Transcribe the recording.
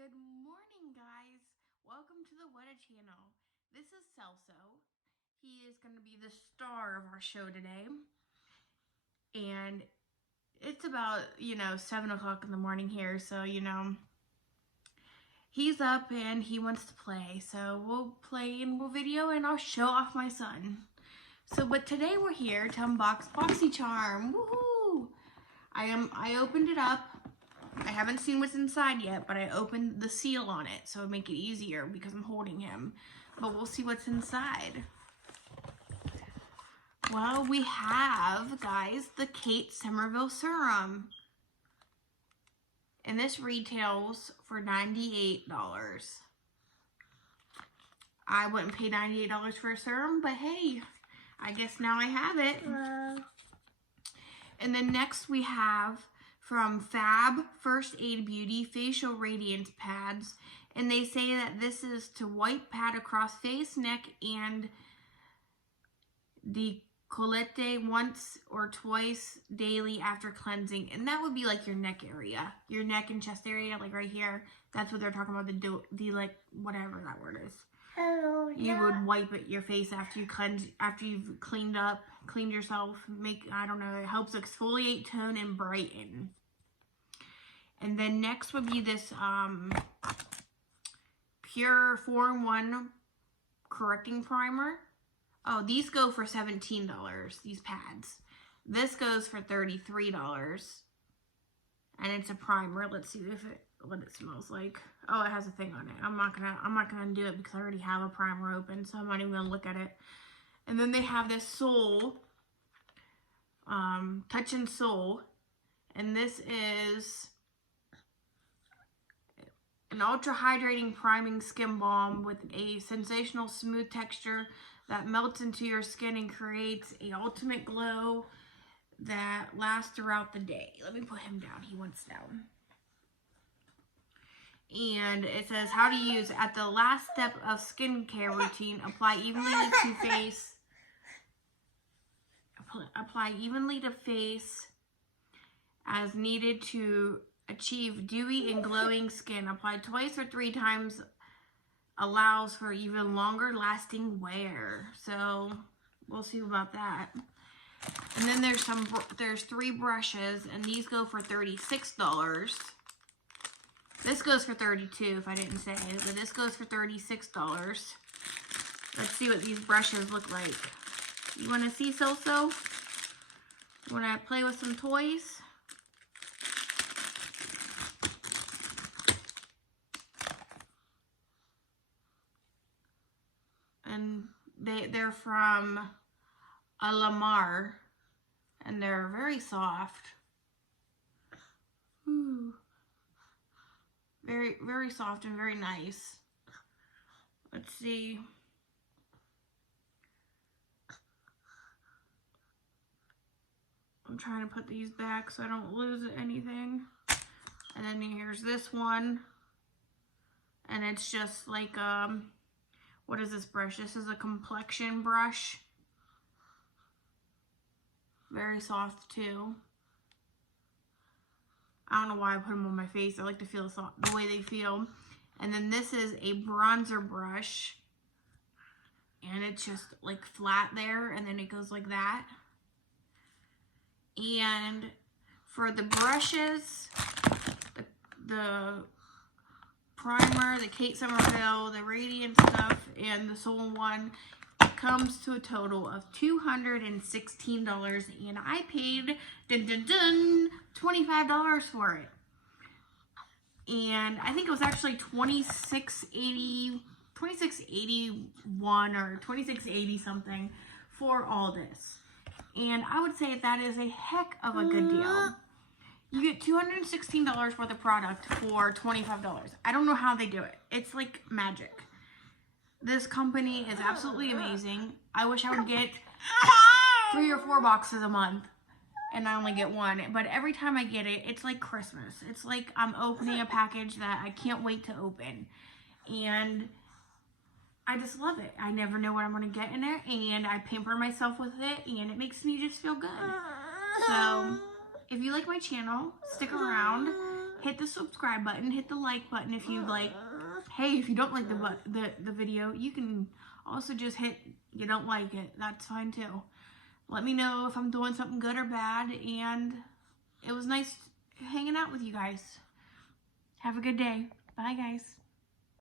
Good morning, guys. Welcome to the What A channel. This is Celso. He is going to be the star of our show today. And it's about, 7 o'clock in the morning here. So, he's up and he wants to play. So we'll play and we'll video and I'll show off my son. But today we're here to unbox Boxycharm. Woohoo! I opened it up. I haven't seen what's inside yet, but I opened the seal on it, so it'll make it easier because I'm holding him. But we'll see what's inside. Well, we have, guys, the Kate Somerville serum. And this retails for $98. I wouldn't pay $98 for a serum, but hey, I guess now I have it. And then next we have from Fab First Aid Beauty Facial Radiance Pads. And they say that this is to wipe pad across face, neck, and décolleté once or twice daily after cleansing. And that would be like your neck area. Your neck and chest area, like right here. That's what they're talking about, the like, whatever that word is. You would wipe it your face after you cleanse, after you've cleaned yourself. I don't know, it helps exfoliate, tone, and brighten. And then next would be this Pure 4-in-1 Correcting Primer. Oh, these go for $17, these pads. This goes for $33. And it's a primer. Let's see what it smells like. Oh, it has a thing on it. I'm not gonna do it because I already have a primer open, so I'm not even gonna look at it. And then they have this Soul, Touch and Soul, and this is an ultra hydrating priming skin balm with a sensational smooth texture that melts into your skin and creates a ultimate glow that lasts throughout the day. Let me put him down. He wants down. And it says how to use at the last step of skincare routine. Apply evenly to face. Apply evenly to face as needed to achieve dewy and glowing skin. Apply twice or 3 times allows for even longer lasting wear. So we'll see about that. And then there's 3 brushes, and these go for $36. This goes for $32 if I didn't say it, but this goes for $36. Let's see what these brushes look like. You want to see, Celso? You want to play with some toys? And they're from Lamar, and they're very soft. Ooh. Very, very soft and very nice. Let's see. I'm trying to put these back so I don't lose anything. And then here's this one. And it's just like, what is this brush? This is a complexion brush. Very soft too. I don't know why I put them on my face. I like to feel the way they feel. And then this is a bronzer brush. And it's just like flat there. And then it goes like that. And for the brushes, the primer, the Kate Somerville, the Radiant stuff, and the Soul one, it comes to a total of $216. And I paid, $25 for it. And I think it was actually $26.81 or $26.80 something for all this. And I would say that is a heck of a good deal. You get $216 worth of product for $25. I don't know how they do it. It's like magic. This company is absolutely amazing. I wish I would get 3 or 4 boxes a month, and I only get 1. But every time I get it, it's like Christmas. It's like I'm opening a package that I can't wait to open. And I just love it. I never know what I'm going to get in it, and I pamper myself with it, and it makes me just feel good. So if you like my channel, stick around. hit the subscribe button, hit the like button if you like. Hey, if you don't like the video, you can also just hit you don't like it. That's fine too. Let me know if I'm doing something good or bad, and it was nice hanging out with you guys. Have a good day. Bye, guys.